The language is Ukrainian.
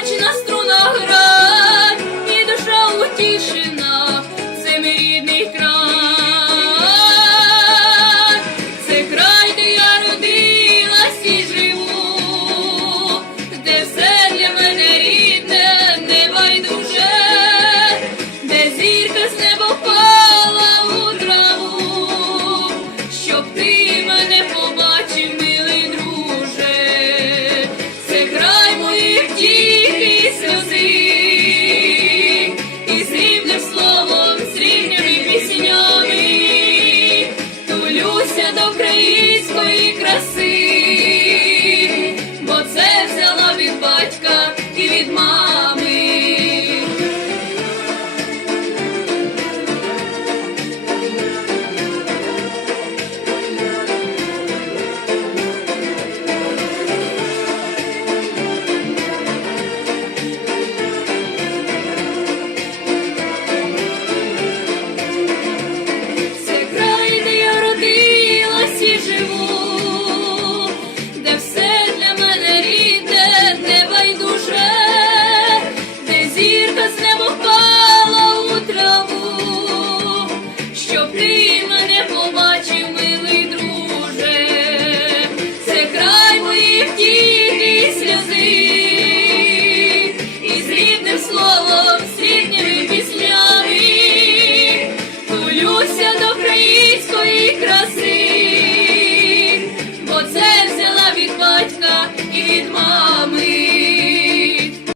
хоч на струнах грай, і душа утішена, це мій рідний край, це край, де я родилась і живу, де все для мене рідне, не байдуже, де зірка з неба впала у траву, щоб ти.